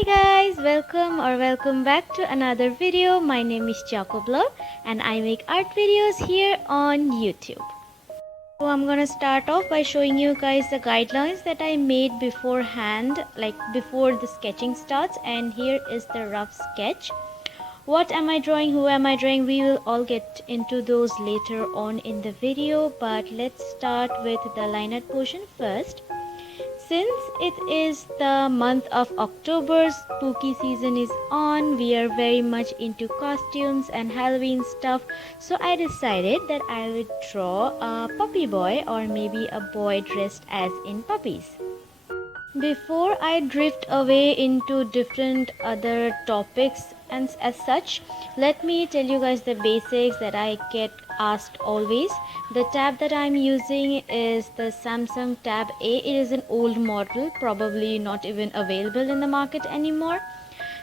Hi guys, welcome back to another video. My name is Chocoblog and I make art videos here on YouTube. So I'm gonna start off by showing you guys the guidelines that I made beforehand, like before the sketching starts, and here is the rough sketch. What am I drawing, who am I drawing, we will all get into those later on in the video, but let's start with the line art portion first. Since it is the month of October, spooky season is on, we are very much into costumes and Halloween stuff, so I decided that I would draw a puppy boy or maybe a boy dressed as in puppies. Before I drift away into different other topics and as such, let me tell you guys the basics that I get asked always. The tab that I'm using is the Samsung TabA. It is an old model, probably not even available in the market anymore.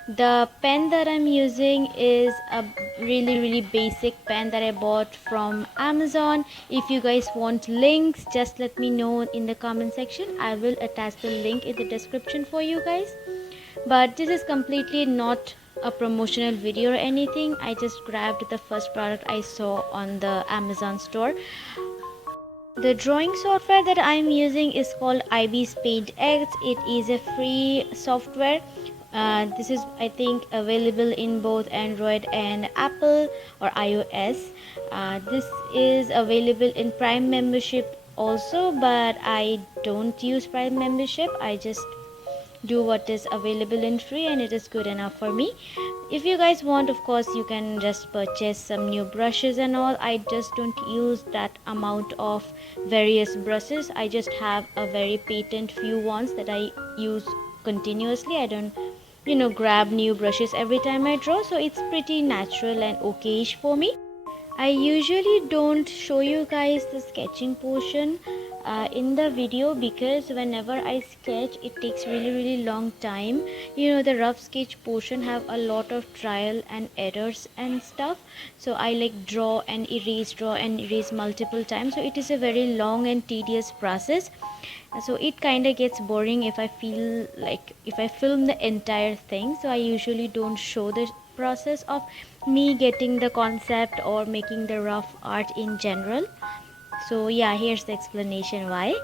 The pen that I'm using is a really basic pen that I bought from Amazon. If you guys want links, just let me know in the comment section. I will attach the link in the description for you guys. But this is completely not a promotional video or anything. I just grabbed the first product I saw on the Amazon store. The drawing software that I'm using is called ibispaint. It is a free software. This is, I think, available in both Android and Apple or iOS. This is available in Prime membership also, but I don't use Prime membership. I just do what is available in free and it is good enough for me. If you guys want, of course, you can just purchase some new brushes and all. I just don't use that amount of various brushes. I just have a very patent few ones that I use continuously. I don't grab new brushes every time I draw, so it's pretty natural and okayish for me. I usually don't show you guys the sketching portion in the video because whenever I sketch it takes really long time. The rough sketch portion have a lot of trial and errors and stuff, so I like draw and erase multiple times, so it is a very long and tedious process. So it kind of gets boring if I film the entire thing, so I usually don't show the process of me getting the concept or making the rough art in general. So yeah, here's the explanation why.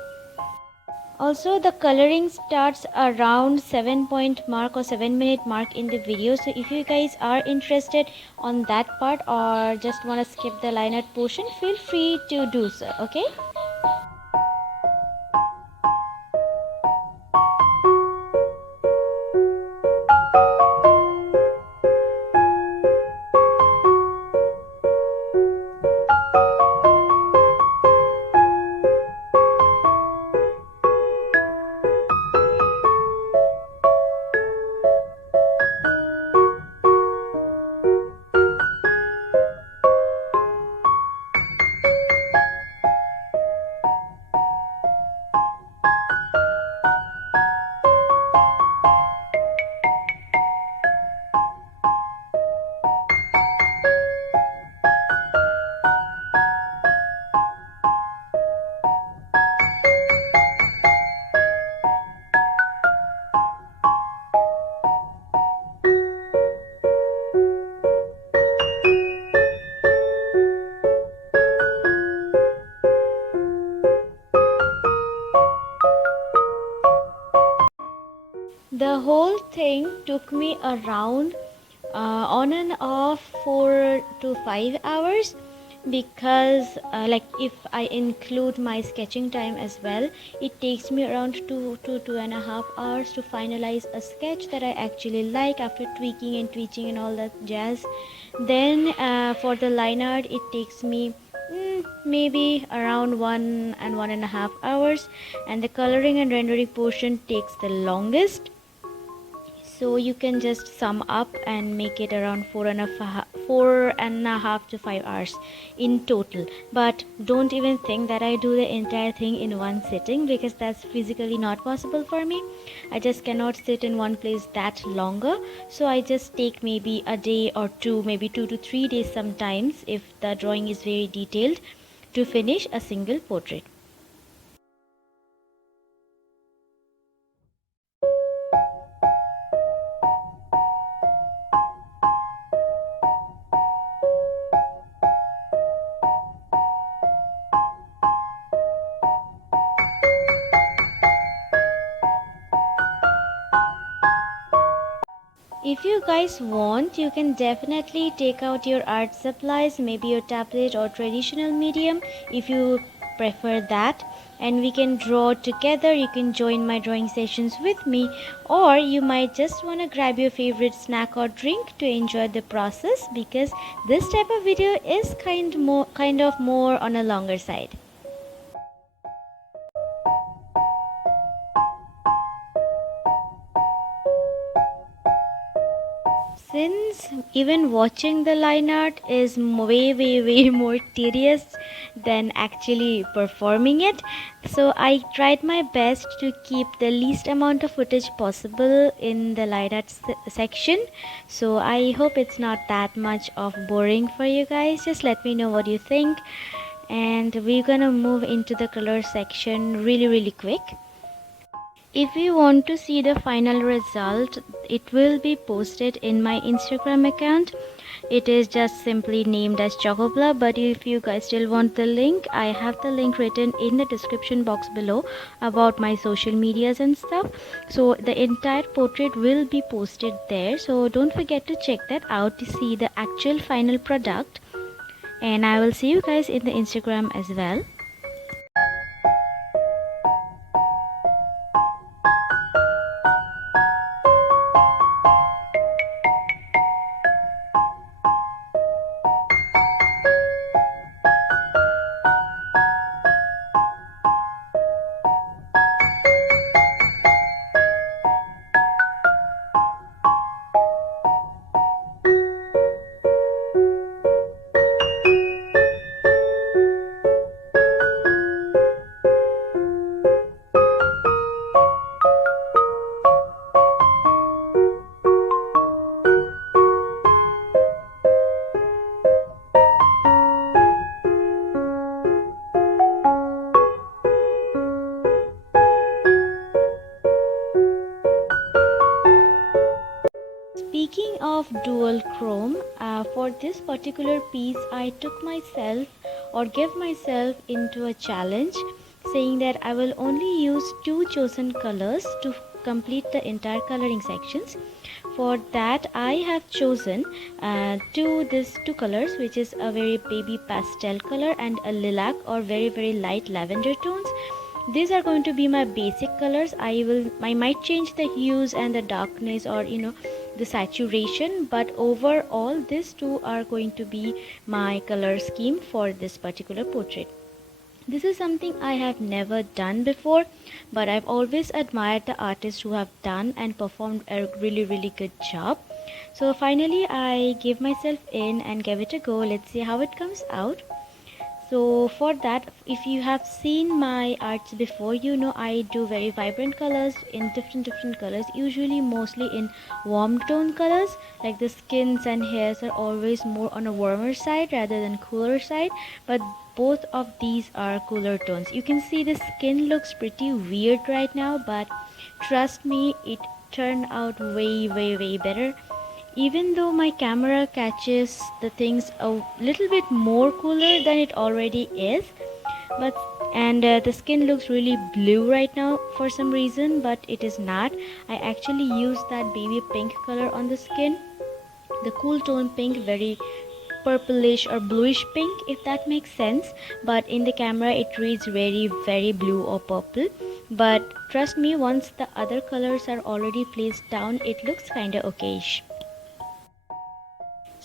Also, the coloring starts around 7-point mark or 7-minute mark in the video, so if you guys are interested on that part or just want to skip the line art portion, feel free to do so. Okay. The whole thing took me around on and off 4 to 5 hours because if I include my sketching time as well, it takes me around 2 to 2.5 hours to finalize a sketch that I actually like after tweaking and all that jazz. Then for the line art it takes me maybe around 1.5 hours, and the coloring and rendering portion takes the longest. So you can just sum up and make it around 4.5 to 5 hours in total. But don't even think that I do the entire thing in one sitting because that's physically not possible for me. I just cannot sit in one place that longer. So I just take maybe a day or two, maybe 2 to 3 days sometimes if the drawing is very detailed, to finish a single portrait. If you guys want, you can definitely take out your art supplies, maybe your tablet or traditional medium if you prefer that, and we can draw together. You can join my drawing sessions with me, or you might just want to grab your favorite snack or drink to enjoy the process, because this type of video is kind of more on a longer side. Since even watching the line art is way more tedious than actually performing it, so I tried my best to keep the least amount of footage possible in the line art section. So I hope it's not that much of boring for you guys. Just let me know what you think, and we're gonna move into the color section really quick. If you want to see the final result, it will be posted in my Instagram account. It is just simply named as Chocobla, but if you guys still want the link, I have the link written in the description box below about my social medias and stuff. So the entire portrait will be posted there, so don't forget to check that out to see the actual final product. And I will see you guys in the Instagram as well. Speaking of dual chrome, for this particular piece I took myself or gave myself into a challenge, saying that I will only use 2 chosen colors to complete the entire coloring sections. For that I have chosen two colors, which is a very baby pastel color and a lilac or very light lavender tones. These are going to be my basic colors. I might change the hues and the darkness, or the saturation, but overall these two are going to be my color scheme for this particular portrait. This is something I have never done before, but I've always admired the artists who have done and performed a really good job. So finally I gave myself in and gave it a go. Let's see how it comes out. So for that, if you have seen my arts before, I do very vibrant colors in different colors, usually mostly in warm tone colors. Like the skins and hairs are always more on a warmer side rather than cooler side, but both of these are cooler tones. You can see the skin looks pretty weird right now, but trust me, it turned out way better. Even though my camera catches the things a little bit more cooler than it already is, but the skin looks really blue right now for some reason, but it is not. I actually used that baby pink color on the skin, the cool tone pink, very purplish or bluish pink, if that makes sense, but in the camera it reads very blue or purple. But trust me, once the other colors are already placed down, it looks kinda okayish.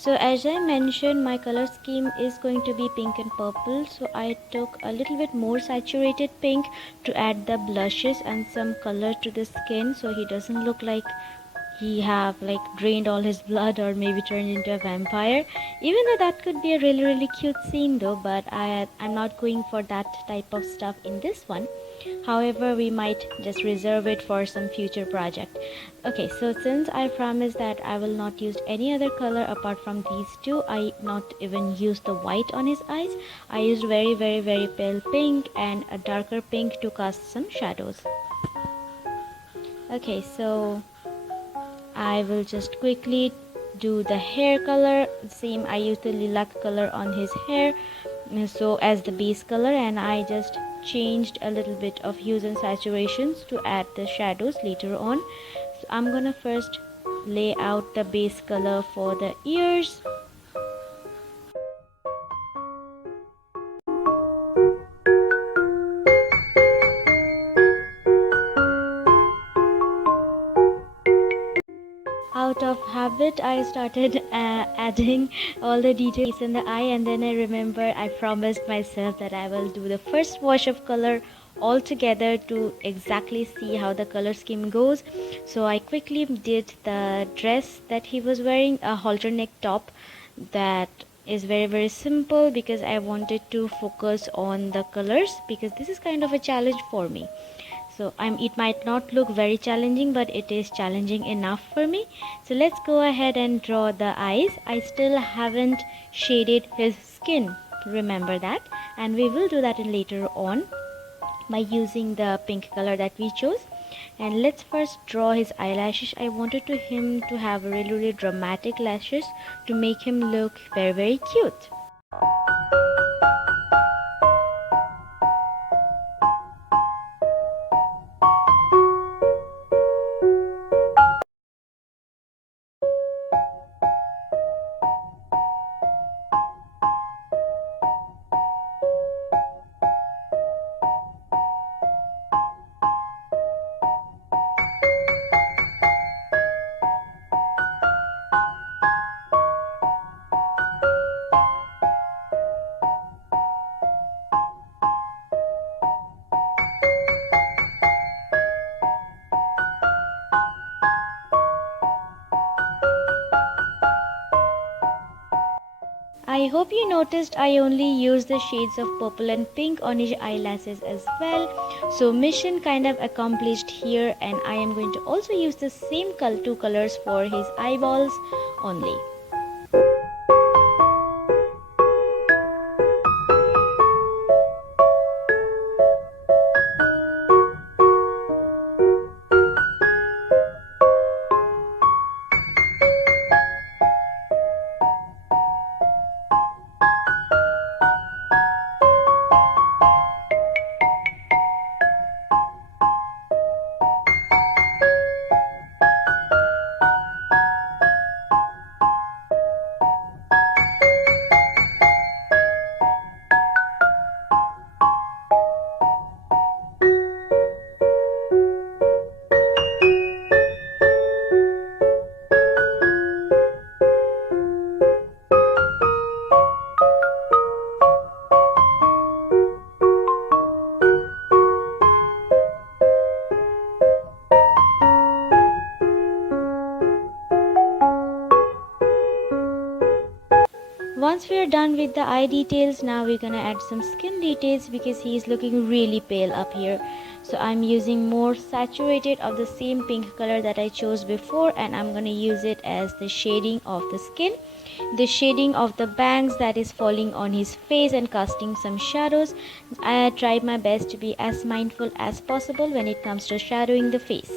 So as I mentioned, my color scheme is going to be pink and purple, so I took a little bit more saturated pink to add the blushes and some color to the skin, so he doesn't look like he have like drained all his blood or maybe turned into a vampire, even though that could be a really cute scene though, but I'm not going for that type of stuff in this one. However, we might just reserve it for some future project. Okay, so since I promised that I will not use any other color apart from these two, I not even used the white on his eyes. I used very pale pink and a darker pink to cast some shadows. Okay, so I will just quickly do the hair color. Same, I used the lilac color on his hair so as the base color, and I just changed a little bit of hues and saturations to add the shadows later on. So I'm gonna first lay out the base color for the ears. Out of habit, I started adding all the details in the eye, and then I promised myself that I will do the first wash of color all together to exactly see how the color scheme goes. So I quickly did the dress that he was wearing, a halter neck top that is very simple, because I wanted to focus on the colors, because this is kind of a challenge for me. So it might not look very challenging, but it is challenging enough for me. So let's go ahead and draw the eyes. I still haven't shaded his skin, remember that, and we will do that later on by using the pink color that we chose. And let's first draw his eyelashes. I wanted him to have really dramatic lashes to make him look very cute. I hope you noticed I only used the shades of purple and pink on his eyelashes as well. So mission kind of accomplished here, and I am going to also use the same two colors for his eyeballs only. Once we are done with the eye details, now we're gonna add some skin details, because he is looking really pale up here. So I'm using more saturated of the same pink color that I chose before, and I'm gonna use it as the shading of the skin, the shading of the bangs that is falling on his face, and casting some shadows. I tried my best to be as mindful as possible when it comes to shadowing the face.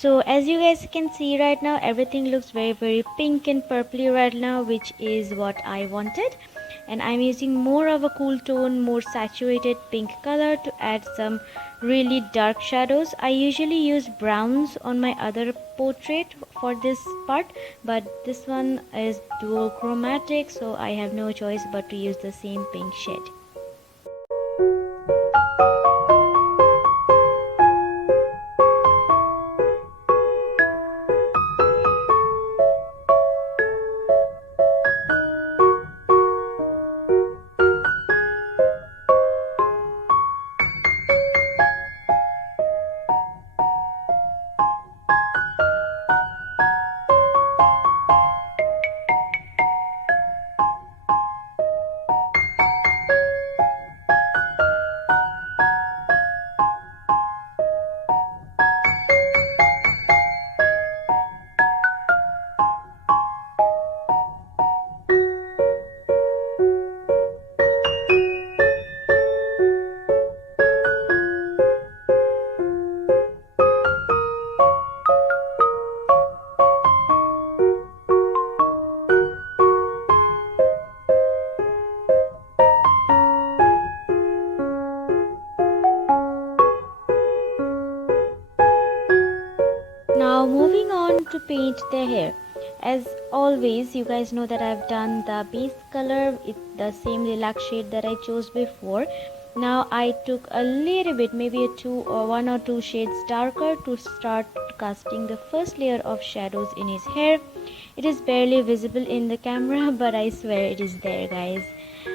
So as you guys can see right now, everything looks very pink and purpley right now, which is what I wanted. And I'm using more of a cool tone, more saturated pink color to add some really dark shadows. I usually use browns on my other portrait for this part, but this one is dual chromatic, so I have no choice but to use the same pink shade. paint their hair. As always, you guys know that I've done the base color, it's the same lilac shade that I chose before. Now I took a little bit, maybe one or two shades darker, to start casting the first layer of shadows in his hair. It is barely visible in the camera, but I swear it is there, guys.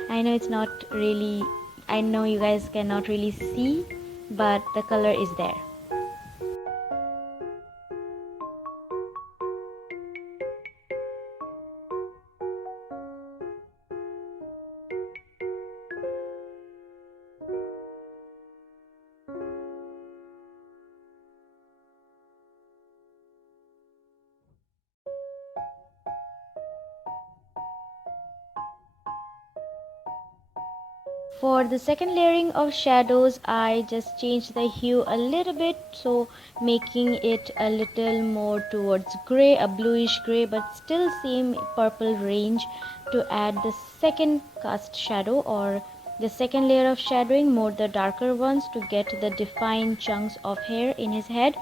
I know it's not really, I know you guys cannot really see, but the color is there. For the second layering of shadows, I just changed the hue a little bit, so making it a little more towards gray, a bluish gray, but still same purple range, to add the second cast shadow, or the second layer of shadowing, more the darker ones, to get the defined chunks of hair in his head.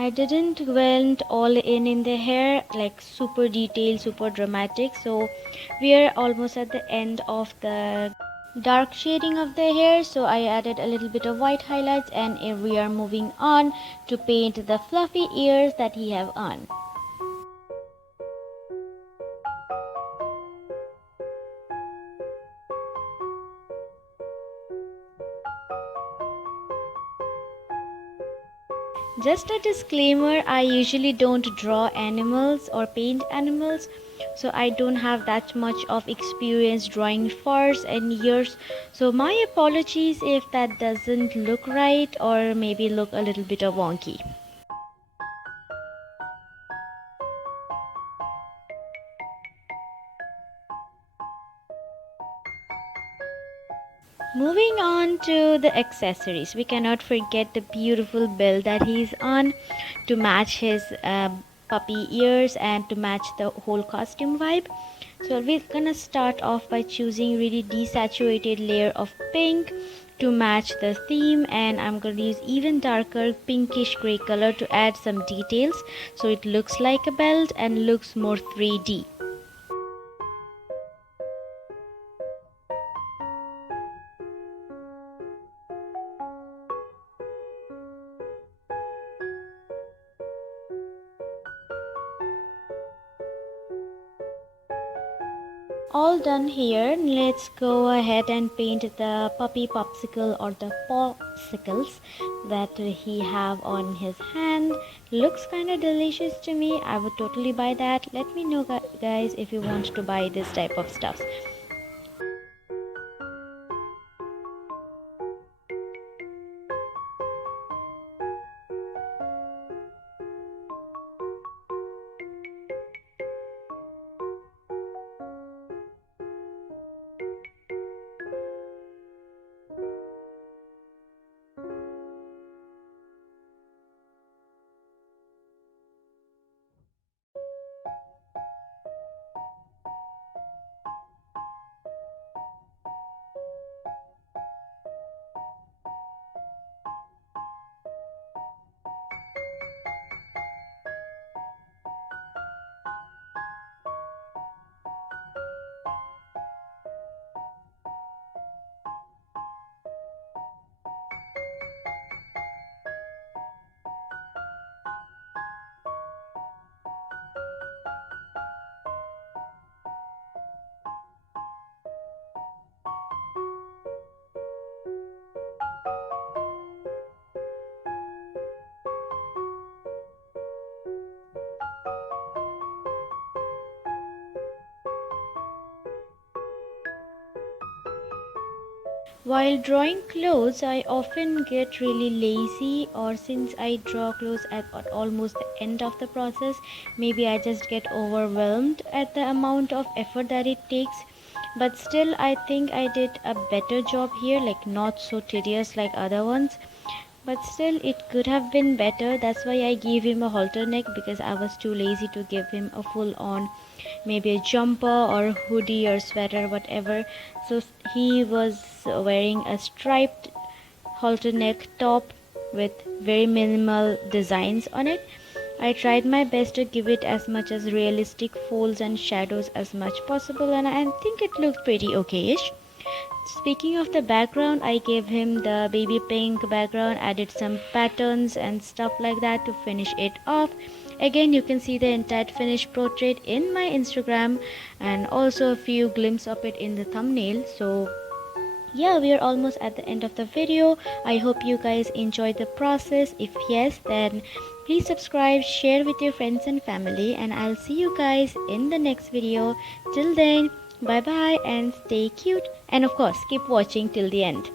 I didn't went all in the hair, like super detailed, super dramatic. So we are almost at the end of the dark shading of the hair. So I added a little bit of white highlights, and we are moving on to paint the fluffy ears that he have on. Just a disclaimer, I usually don't draw animals or paint animals, so I don't have that much of experience drawing furs and ears. So my apologies if that doesn't look right or maybe look a little bit of wonky. Moving on to the accessories, we cannot forget the beautiful belt that he's on to match his puppy ears and to match the whole costume vibe. So we're gonna start off by choosing really desaturated layer of pink to match the theme, and I'm going to use even darker pinkish gray color to add some details so it looks like a belt and looks more 3D. All done here. Let's go ahead and paint the puppy popsicle or the popsicles that he have on his hand. Looks kind of delicious to me. I would totally buy that. Let me know guys if you want to buy this type of stuff. While drawing clothes, I often get really lazy, or since I draw clothes at almost the end of the process, maybe I just get overwhelmed at the amount of effort that it takes. But still, I think I did a better job here, like not so tedious like other ones. But still, it could have been better. That's why I gave him a halter neck, because I was too lazy to give him a full on, maybe a jumper or hoodie or sweater, whatever. So he was wearing a striped halter neck top with very minimal designs on it. I tried my best to give it as much as realistic folds and shadows as much possible, and I think it looked pretty okay-ish. Speaking of the background, I gave him the baby pink background, added some patterns and stuff like that to finish it off. Again, you can see the entire finished portrait in my Instagram, and also a few glimpses of it in the thumbnail. So yeah, we are almost at the end of the video. I hope you guys enjoyed the process. If yes, then please subscribe, share with your friends and family, and I'll see you guys in the next video. Till then, bye bye and stay cute, and of course keep watching till the end.